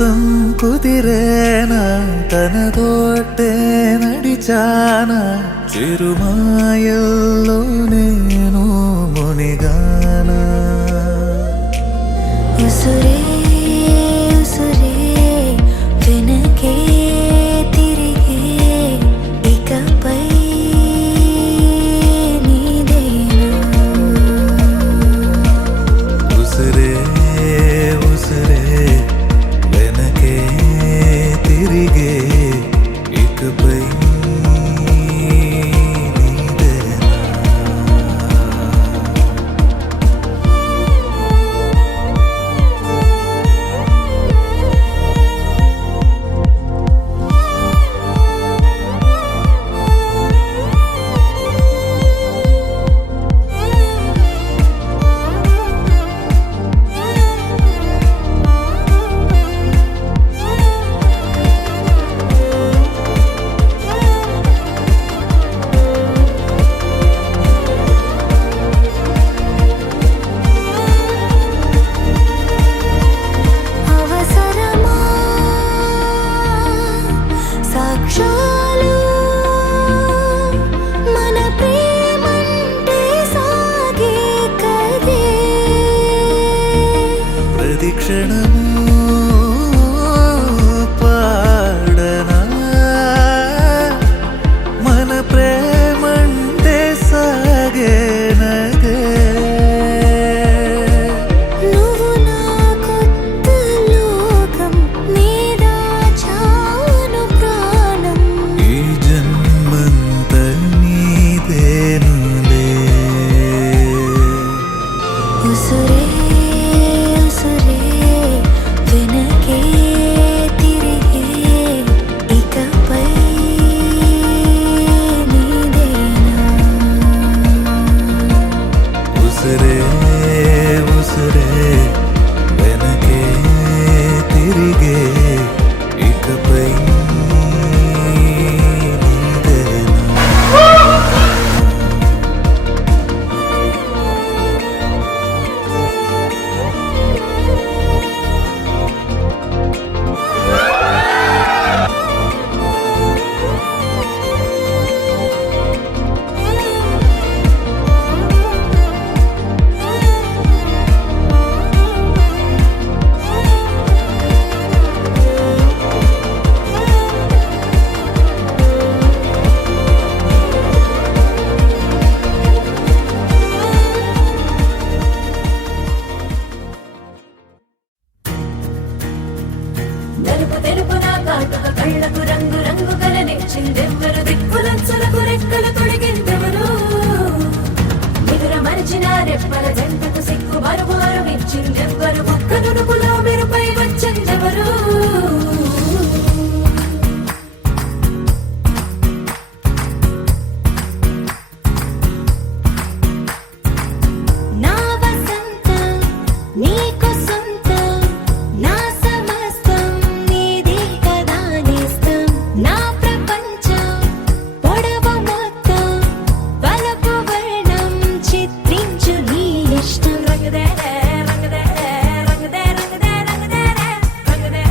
కోసం కుదిరేనా తనతోటే నడిచానా చిరుమాయల్లో నేను మునిగానా ఉసురే ఉసురే వెనకే తిరిగే ఇకపై నీదేనా ఉసురే ఉసురే వెనకే తిరిగే ఇకపై సాక్షాలు మన ప్రేమంటే సాగే కదే ప్రతిక్షణము పాడనా మన ప్రేమంటే సాగేనదే నువ్వు నా కొత్త లోకం నీదా చాను ప్రాణం ఈ జన్మంత నీదేనులే ఉసురే ఉసురే వెనకే తిరిగే ఇకపై నీదేనా ఉసురే ఉసురే వెనకే తిరిగే ఇకపై నీదేనా నలుపు తెలుపు నా కాటుక కళ్ళకు రంగు రంగు కలనిచ్చిందెవ్వరు దిక్కులంచులకు రెక్కలు తొడిగిందెవరు నిదుర మరిచిన రెప్పల జంటకు సిక్కు మరుగు మరుమిచ్చిందెవ్వరు ఒక్క నునుపులో మెరుపై వచ్చిందెవరు నా వసంతం నీకు సొంతం నా సమస్తం నీది కదా నేస్తం నా ప్రపంచం పొడవు మొత్తం వలపు వర్ణం చిత్రించు నీ ఇష్టం రంగదే రంగదే రంగదే రంగదే రంగదే రంగదే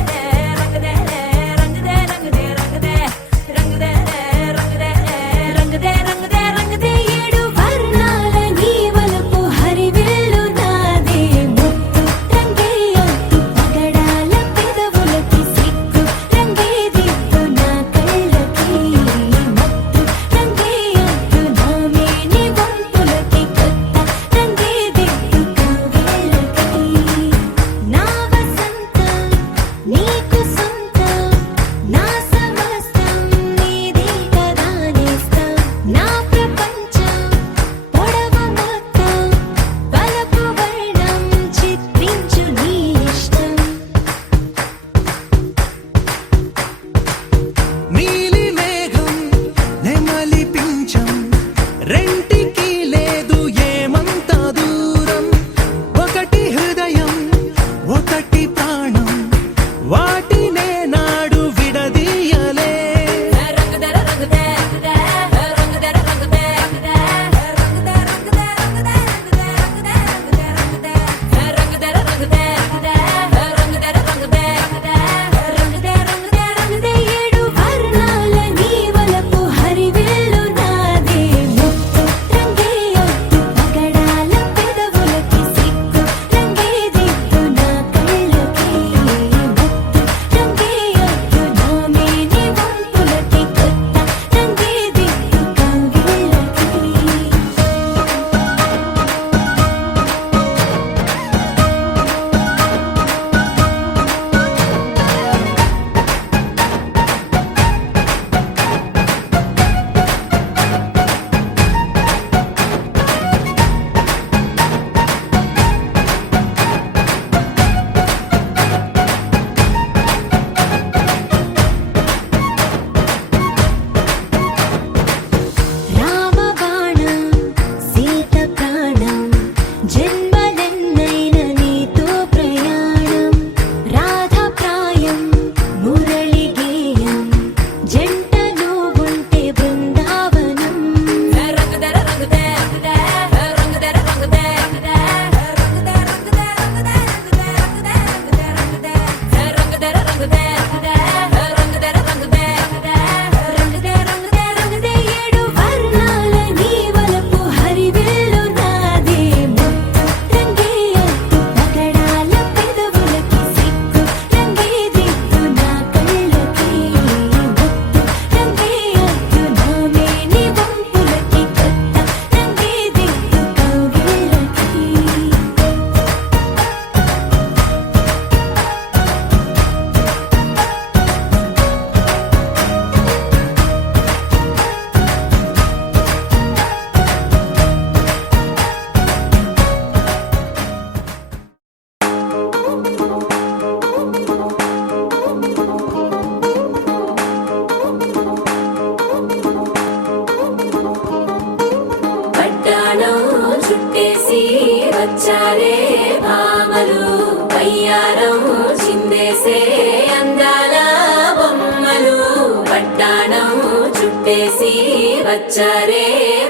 వచ్చారే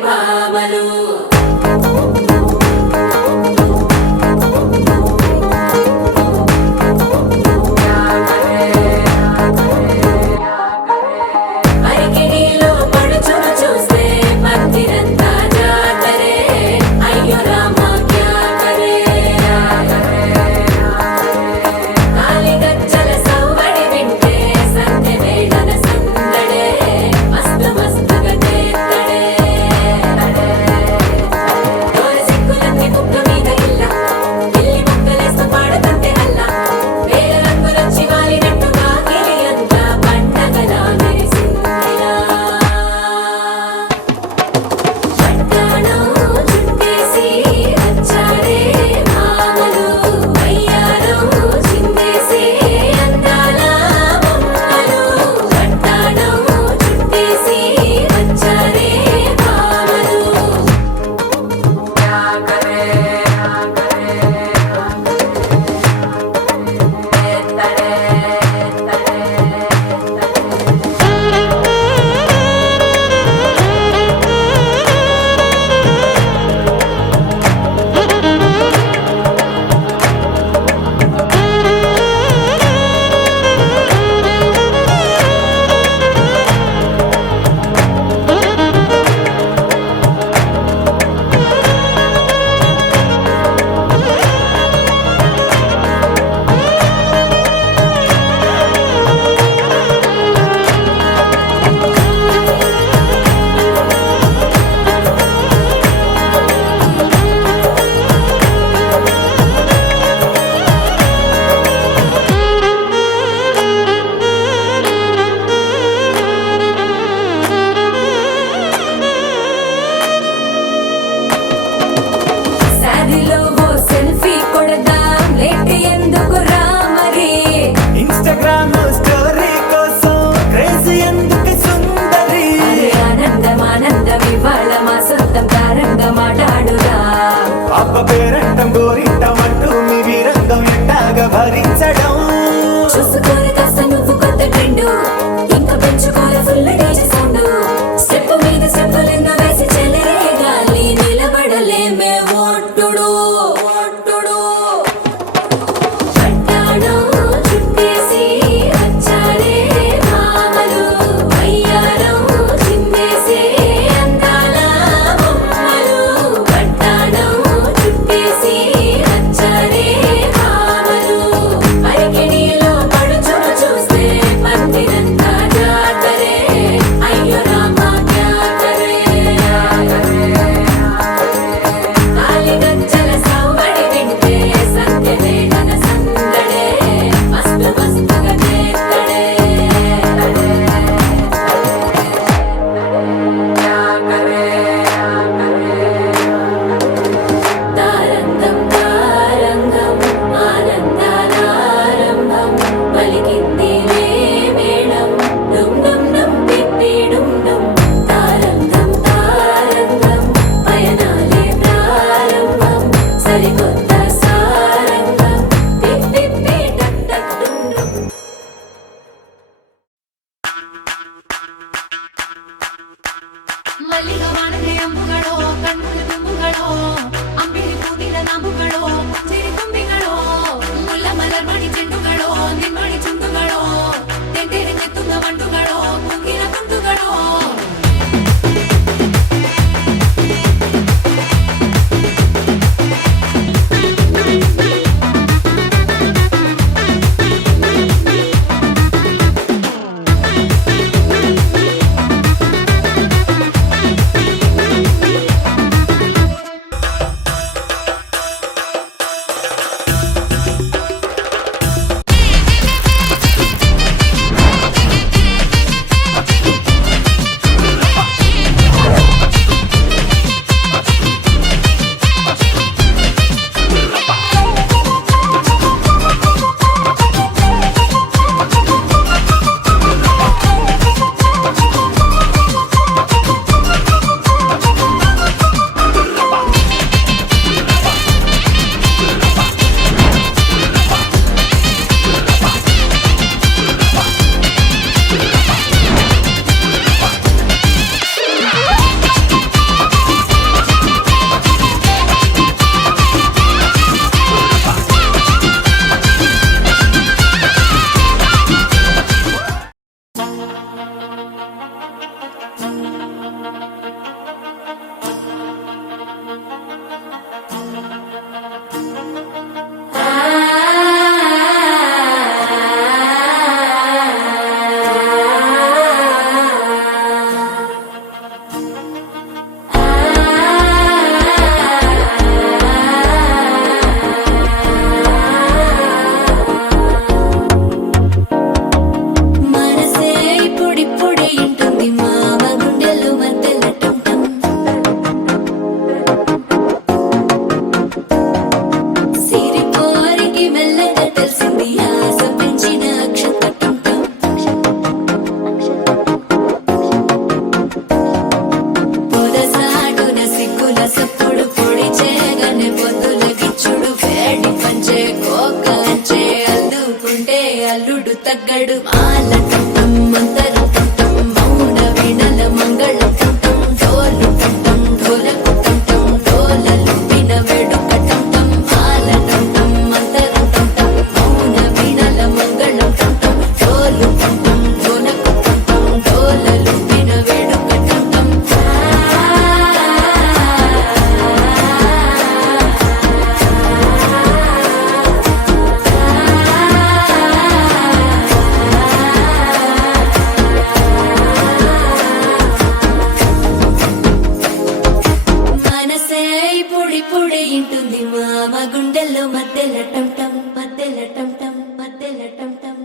భామలు అరికిణీలో పడుచును చూస్తే మందిరంతా జాతరే అయ్యో రామా క్యా కరే కాలిగజ్జల సవ్వడి వింటే సంధ్య వేళన సందడే మస్తు మస్తుగా చేస్తడే తోరి సిక్కులన్నీ ముక్క మీద ఇల్ల పిల్లి ముక్కలేస్తూ పాడుతుంటే అల్ల వేల రంగులొచ్చి వాలినట్టుగా గిలి అంతా పండగలా మెరిసిందిలా పట్టాణం చుట్టేసి వచ్చారే భామలు అయ్యారం చిందేసి అందాల బొమ్మలు పట్టాణం చుట్టేసి వచ్చారే భామలు శారీలో ఓ సెల్ఫీ కొడదాం లేట్ ఎందుకు రా మరి ఇన్స్టాగ్రామ్ స్టోరీ కోసం క్రేజీ ఎందుకు సుందరి అరే ఆనందం ఆనందం ఇవాళ మా సొంతం తారంగా మాట్లాడురా అబ్బ పేరంటం గోరింటం అంటూ మీ వీరంగం ఎట్టాగా భరించడం చూసుకోరు కాస్త నువ్వు కొత్త ట్రెండ్ ఇంకా పెంచుకోరు ఫుల్ డీజే సౌండ్ స్టెప్ మీద స్టెప్పులెన్నో వేసి చెలరే గాలి నిలబడలేమే ఒట్టుడు ఒట్టుడు పట్టాణం చుట్టేసి వచ్చారే భామలు అయ్యారం చిందేసి అందాల బొమ్మలు పట్టాణం చుట్టేసి వచ్చారే భామలు అరికిణీలో పడుచును చూస్తే మందిరంతా జాతరే అయ్యో రామా క్యా కరే కాలిగజ్జల సవ్వడి వింటే సంధ్య వేళన సందడే మస్తు మస్తుగా చేస్తడే తారంగం తారంగం ఆనందానారంభం పలికిందిలే మేళం డుమ్ డుమ్ డుమ్ పిప్పి డుమ్ డుమ్ తారంగం తారంగం పయనాలే ప్రారంభం సరికొత్త సారంగం పిప్పి టక్ టక్ డుమ్ డుమ్ ಮಲ್ಲಿಗ ವಾನದೆ ಅಂಬುಗಳೋ ಕಣ್ಮುಳು ತುಂಬುಗಳೋ ಅಂಬಿಳಿ ಕೂದಿನ ನಾಂಬುಗಳೋ ಸಿರಿ ತುಂಬಿಗಳೋ ಮುಲ್ಲ ಮಲರ್ ಮಣಿ ಚೆಂಡುಗಳೋ ನಿಮ್ಮಣಿ ಚುಂಡುಗಳೋ ತೆಂಟೆರೆ ತುಂಗ ಮಂಡುಗಳೋ ಮುಗಿನ ತುಂಡುಗಳೋ వేడు మాల టం మంతరం టం మౌన వీణల మంగళం టం డోలు టం ఢోలకు టం డోలలు విన వేడుక టం మాల టం మంతరం టం మౌన వీణల మంగళం టం డోలు టం ఢోలకు టం డోలలు విన వేడుక టం మనసే పొడి పొడి ఇంటుంది మామ గుండెల్లో మధ్యల టం టం మధ్యల టం టం మధ్యల టం టం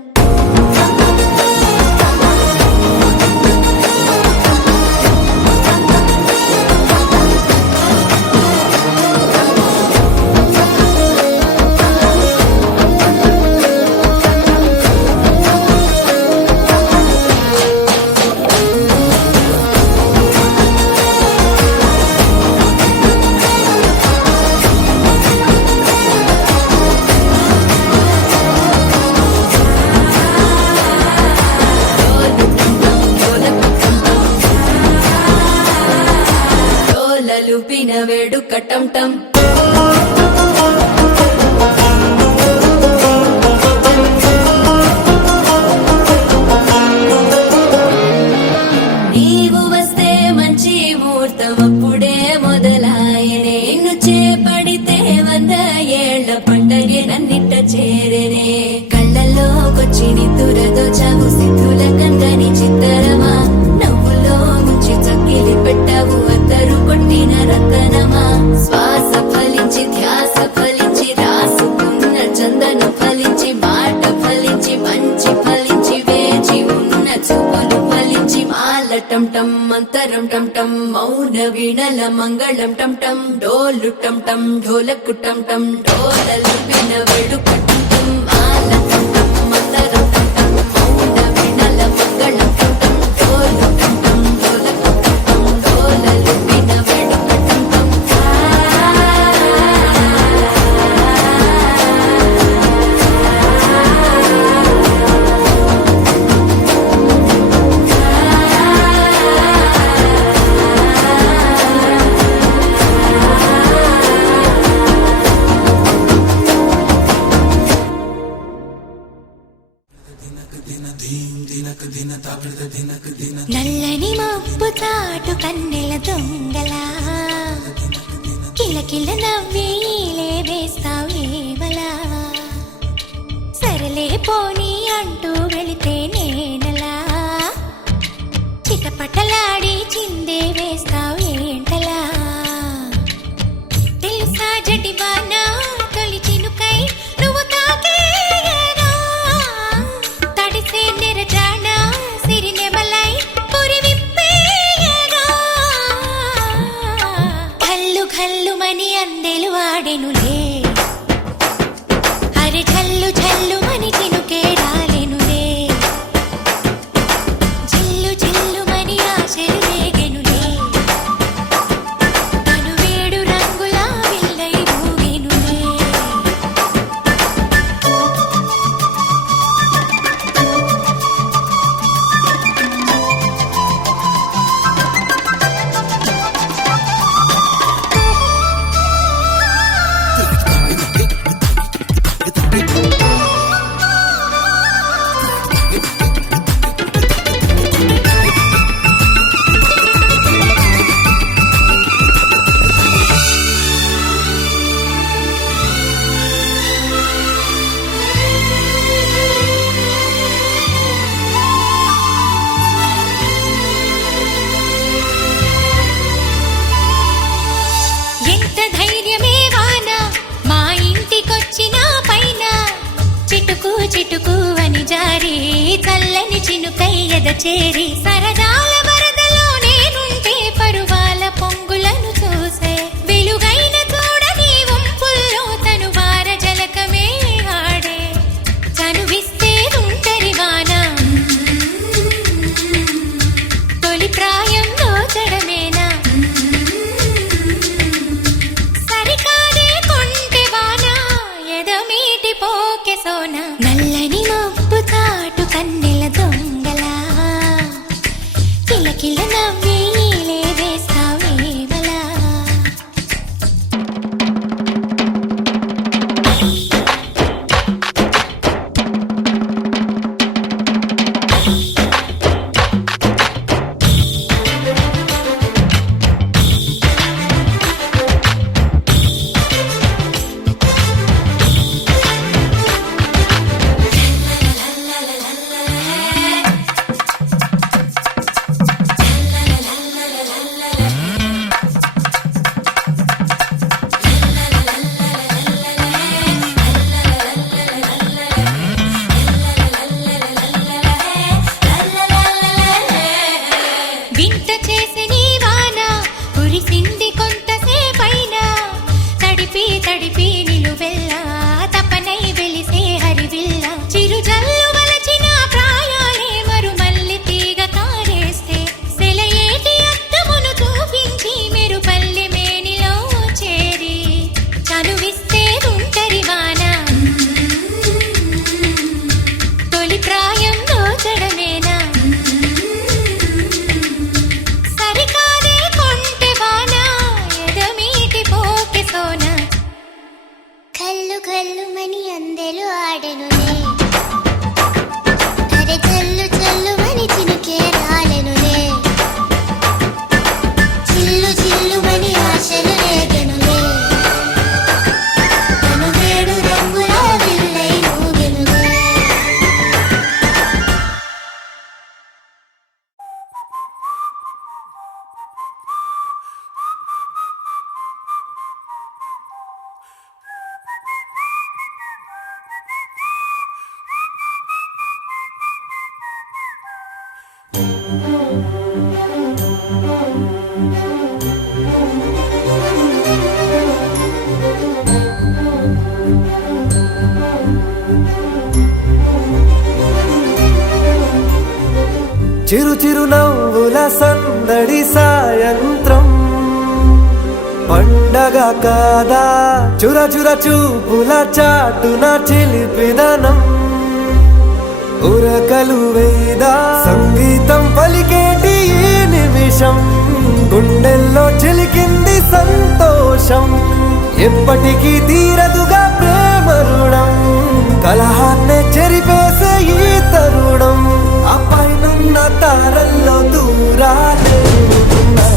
డోలలు పిన వేడుక టం టం నీవు వస్తే మంచి ముహూర్తం అప్పుడే మొదలాయనే నిన్ను చేపడితే 100 ఏళ్ల పండగే నన్నిట్ట చేరేనే కళ్ళల్లోకొచ్చి నిద్దురదోచావు సిద్ధుల కందని చిత్తరమా నవ్వులో ముంచి చక్కిలి పెట్టావు అద్దరు కొట్టిన రతనమా శ్వాస ఫలించి ధ్యాస ఫలించి రాసుకున్న చందనం ఫలించి మాట ఫలించి మంచి ఫలించి వేచి ఉన్న చూపులు ఫలించి మాల టం టం మంతరం టం టం మౌన వీణల మంగళం టం టం డోలు టం టం ఢోలకు టం టం డోలలు విన వేడుక టం టం మాల టం టం మంతరం టం టం మౌన వీణల మంగళం టం టం డోలు టం టం ఢోలకు టం టం డోలలు విన వేడుక టం టం నల్లని మబ్బు తాటు కన్నెల దొంగలా కిలకిల నవ్వేలే వేస్తావేవలా సరలే పోనీ అంటూ వెళితే నేనలా చిటపటలాడి చిందే వేస్తావేంటలా తెలుసా జటివానా తొలి చినుకై నువ్వు తాకేయనా తడిసే నిరజానా సిరినెమలై పురి విప్పేయనా ఘల్లు ఘల్లుమని అందెలు వాడెనులే అరె ఝల్లు ఝల్లుమని చినుకే రాలెనులే జిల్లు జిల్లుమని ఆశలు రేగెనులే తను వేడు రంగుల విల్లై ఊగెనులే ఎంత ధైర్యమే వానా మా ఇంటికొచ్చిన పైన చిటుకు చిటుకు అని జారి చల్లని చినుకై ఎద చేరి సరదాల వరదలో నేనుంటే పరువాల పొంగులను చూసే వెలుగైన చూడని వంపుల్లో తను వార జలకమే ఆడే చనువిస్తే ఉంటరి వాన తొలి ప్రాయంలో చెడమేనా సరికాదే కొంటె వాన ఎదమీటి పోకె సోన నల్లని మబ్బు తాటు కన్న చిరు చిరు నవ్వుల సందడి సాయంత్రం పండగ కాదా చుర చుర చూపుల చాటున చిలిపిదనం ఉరకలు వేదా సంగీతం పలికేటి ఈ నిమిషం గుండెల్లో చిలికింది సంతోషం ఎప్పటికీ తీరదుగా ప్రేమ రుణం కలహాన్నే చెరిపేసే ఈ తరుణం ఆ పైనున్న తారల్లో దూరాలే ఉన్నా.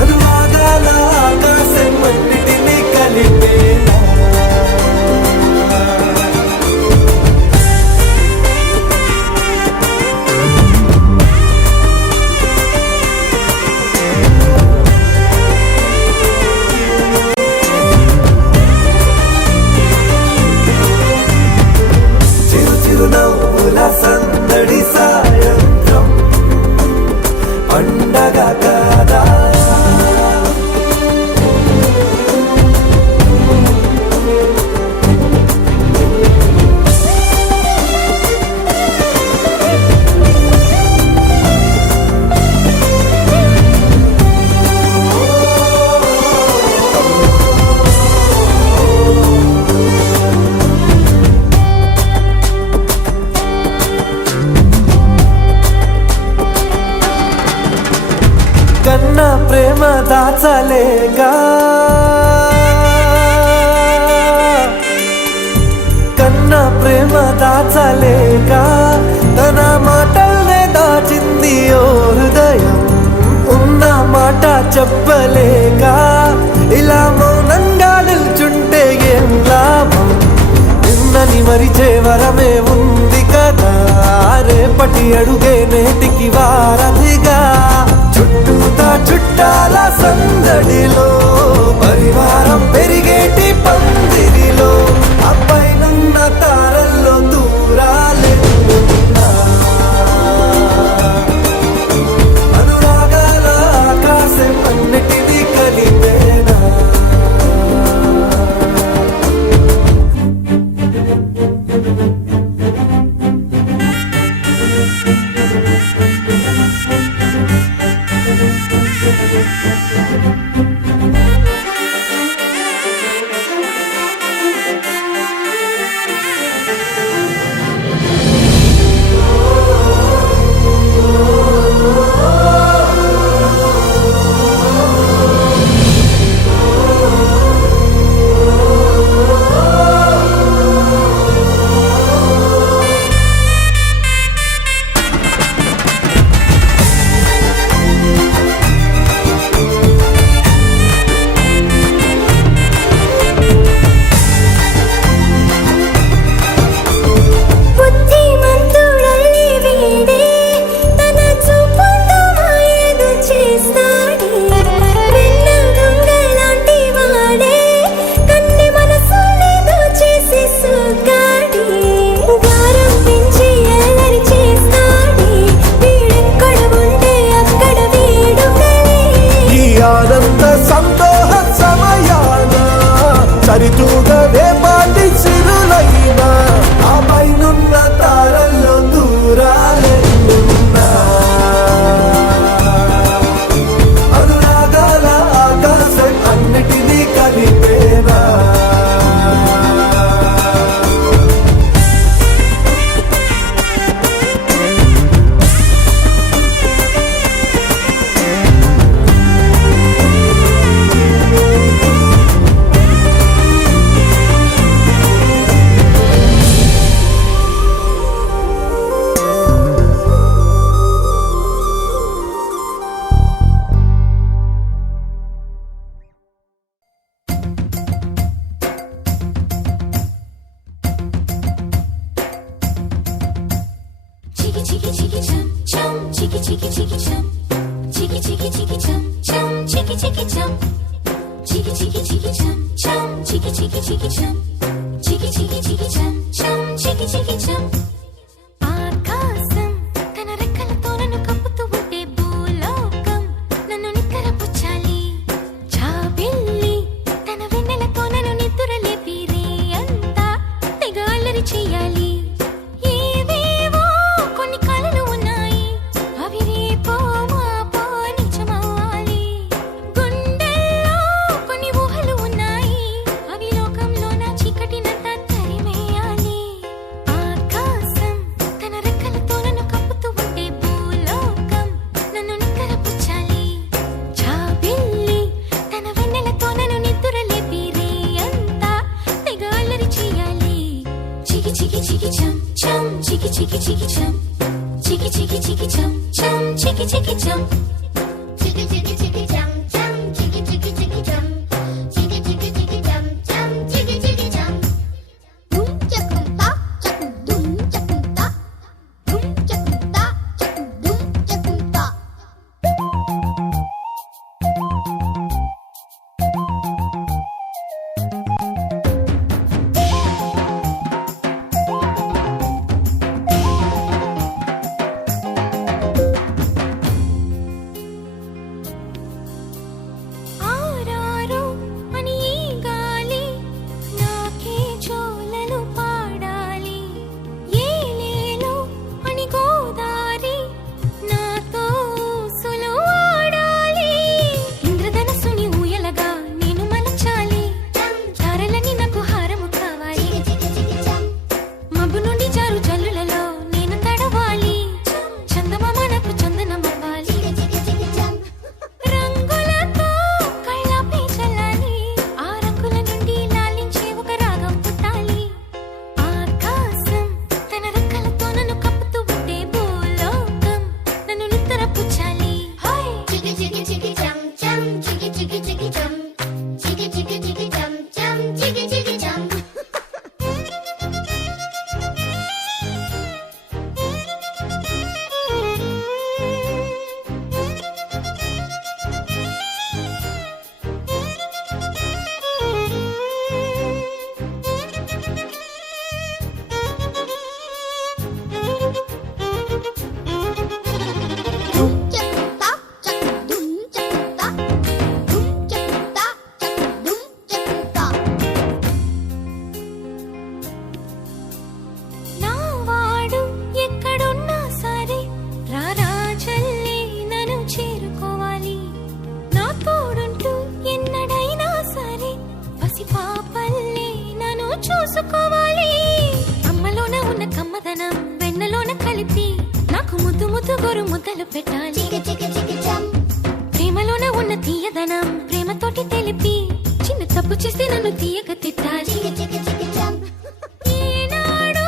అనురాగాల ఆకాశం అన్నిటినీ కలిపేలా చిరు చిరు నవ్వుల సందడి సాయంత్రం పండగ కాదా కన్నా ప్రేమ దాచలేగా కన్నా ప్రేమ దాచలేగా తన మాటల్నే దాచింది ఓ హృదయం ఉన్న మాట చెప్పలేక ఇలా మౌనంగా నిల్చుంటే ఏం లాభం నిన్నని మరిచే వరమే ఉంది కదా రేపటి అడుగే నేటికి వారధిగా చుట్టూతా చుట్టాల సందడిలో పరివారం పెరిగేటి పందిరిలో అబ్బాయినున్న తారల్లో దూరాలెన్నున్నా అనురాగాల ఆకాశం అన్నిటినీ కలిపేనా బుద్ధిమంతుడల్లి వీడే తన చూపుతో మాయేదో చేస్తాడే వెన్న దొంగలాంటి వాడే కన్నె మనసులేదో చేసి సోకాడే గారం పెంచి అల్లరి చేస్తాడే వీడెక్కడ ఉంటే అక్కడ వేడుకలే ఈ ఆనంద సంతోష సమయాన సరితూగవే పాటి సిరులైనా ఆ పైనున్న తారల్లో దూరాలెన్నున్నా అనురాగాల ఆకాశం అన్నిటినీ కలిపేనా Chiki chiki chiki chum chum, chiki chiki chiki chum, chiki chiki chiki chum chum, chiki chiki chum, chiki chiki chiki chum chum, chiki chiki chiki chum, chiki chiki chiki chum chum, chiki chiki chum. ఆకాశం తన రెక్కలతో నన్ను కప్పుతూ ఉంటే భూలోకం నన్ను నిక్కరపుచ్చాలి చాబిల్లి తన వెన్నెలతో నన్ను నిద్రలేపి రే అంతా తెగ అల్లరి చెయ్యాలి ఏవేవో chicky chicky chum, chicky chicky chicky chum, chum, chicky chicky chum, chicky chicky chicky chum chum, chicky chicky chicky chum, chicky chicky chicky chum chum, chicky chicky chum. Dum chakum ta, chakum dum chakum ta, dum chakum ta, chakum dum chakum ta. ఆరారు అని ఈ గాలి నాకే జోలలు పాడాలి, ఏలేలో అని గోదారి నాతో ఊసులు ఆడాలి. ఇంద్రధనస్సుని ఊయలగా నేను మలచాలి, తారలని నాకు హారము కావాలి. మబ్బు నుండి జారు జల్లులలో నేను తడవాలి, చందమామ నాకు చందనమవ్వాలి. రంగులతో కళ్ళాపి చల్లాలి, ఆ రంగుల నుండి లాలించే ఒక రాగం పుట్టాలి. ఆకాశం తన రెక్కలతో నన్ను కప్పుతూ ఉంటే భూలోకం నన్ను నిద్రపుచ్చాలి. Chicky chicky chicky chum chum, chicky chicky chicky chum, chicky chicky chicky chum chum, chicky chicky chum. Dum chakum ta, chakum dum chakum ta, dum chakum ta, chakum dum chakum ta. నా వాడు ఎక్కడున్నా సరే రారాజల్లే నన్ను చేరుకోవాలి. నా తోడుంటూ ఎన్నడైనా సరే పసిపాపల్లే నన్ను చూసుకోవాలి. అమ్మలోన ఉన్న కమ్మదనం వెన్నలోన కలిపి నాకు ముద్దు ముద్దు గొరు ముద్దలు పెట్టాలి. Chicky chicky chicky chum, ప్రేమలోన ఉన్న తీయదనం ప్రేమతోటి తెలిపి చిన్న తప్పు చేస్తే నన్ను తీయక తిట్టాలి. chicky chicky chicky chum. ఈనాడు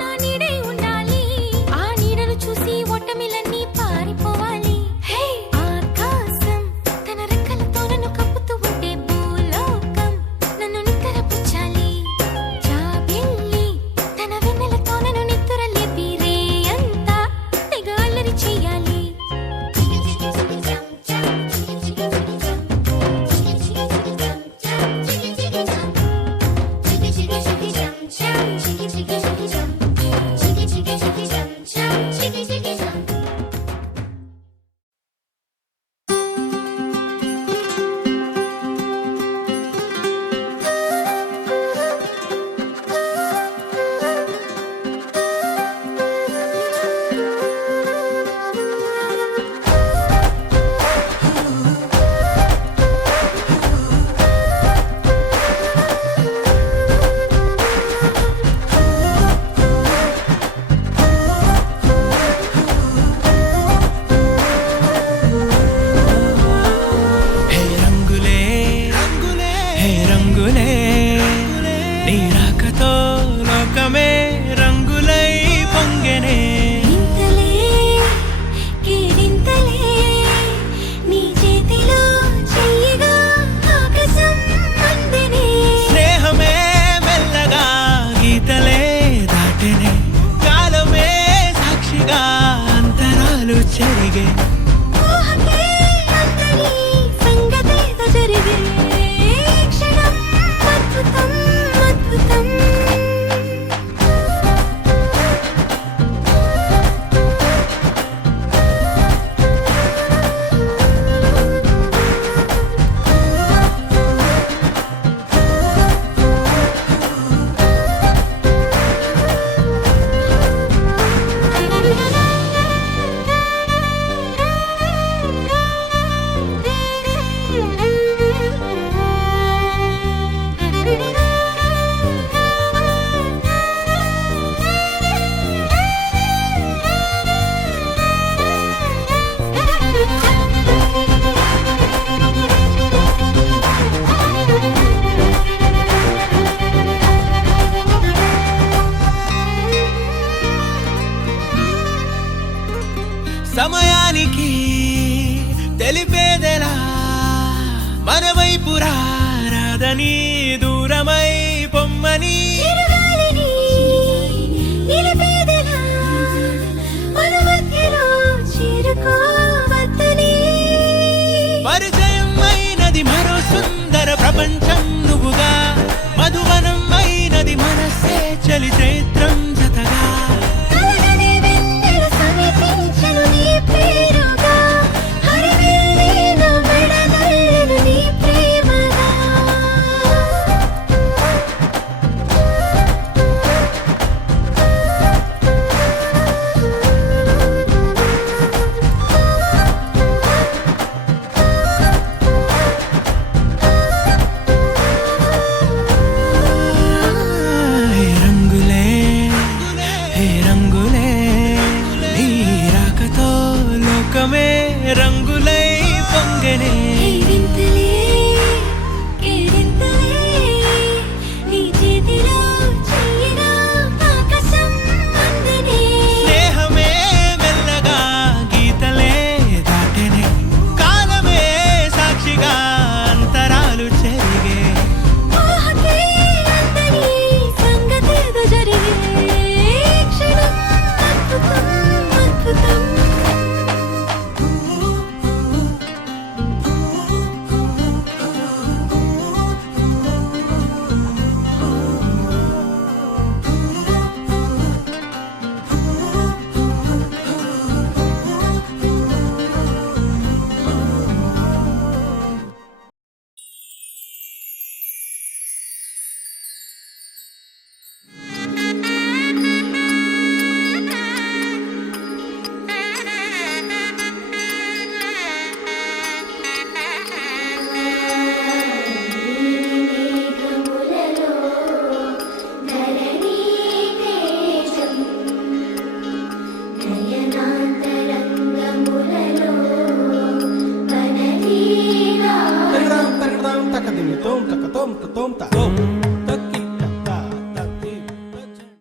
నా నీడై ఉండాలి, ఆ నీడను చూసి ఓటమిలన్నీ పారిపోవాలి. హే ఆకాశం తన రెక్కలతో నన్ను కప్పుతూ ఉంటే భూలోకం నన్ను నిద్రపుచ్చాలి. జాబిల్లి తన వెన్నెలతో నన్ను నిద్ర లేపి రేయంతా తెగ అల్లరి చెయ్యాలి. Chicky chicky chicky chum chum, chicky chicky chicky chum, chicky chicky chicky chum chum, chicky chicky chum, chicky chicky సమయానికి తెలిపేదెలా మన వైపు రాదని దూరమై పొమ్మని చిరుగాలిని నిలిపేదెలా మన మధ్యలో చేరుకోవద్దని పరిచయం అయినది మరో సుందర ప్రపంచం నువ్వుగా మధువనం అయినది మనస్సే చలి చైత్రం జతగా కలగని వెన్నెల సమీపించెను నీ పేరుగా హరివిల్లి నా మెడదల్లెను నీ ప్రేమగా హే రంగులే హే రంగులే నీ రాకతో లోకమే రంగులై పొంగనే ఈ వింతలే కేరింతలే నీ చేతిలో చెయ్యినా ఆకాశం అందనే స్నేహమే మెల్లగా గీతలే దాటెనే కాలమే సాక్షిగా అంతరాలు చెరిగే ఊహకే అందని సంగతేదో జరిగే క్షణం అద్భుతం అద్భుతం Takadim, tom, takatom, tatom, ta.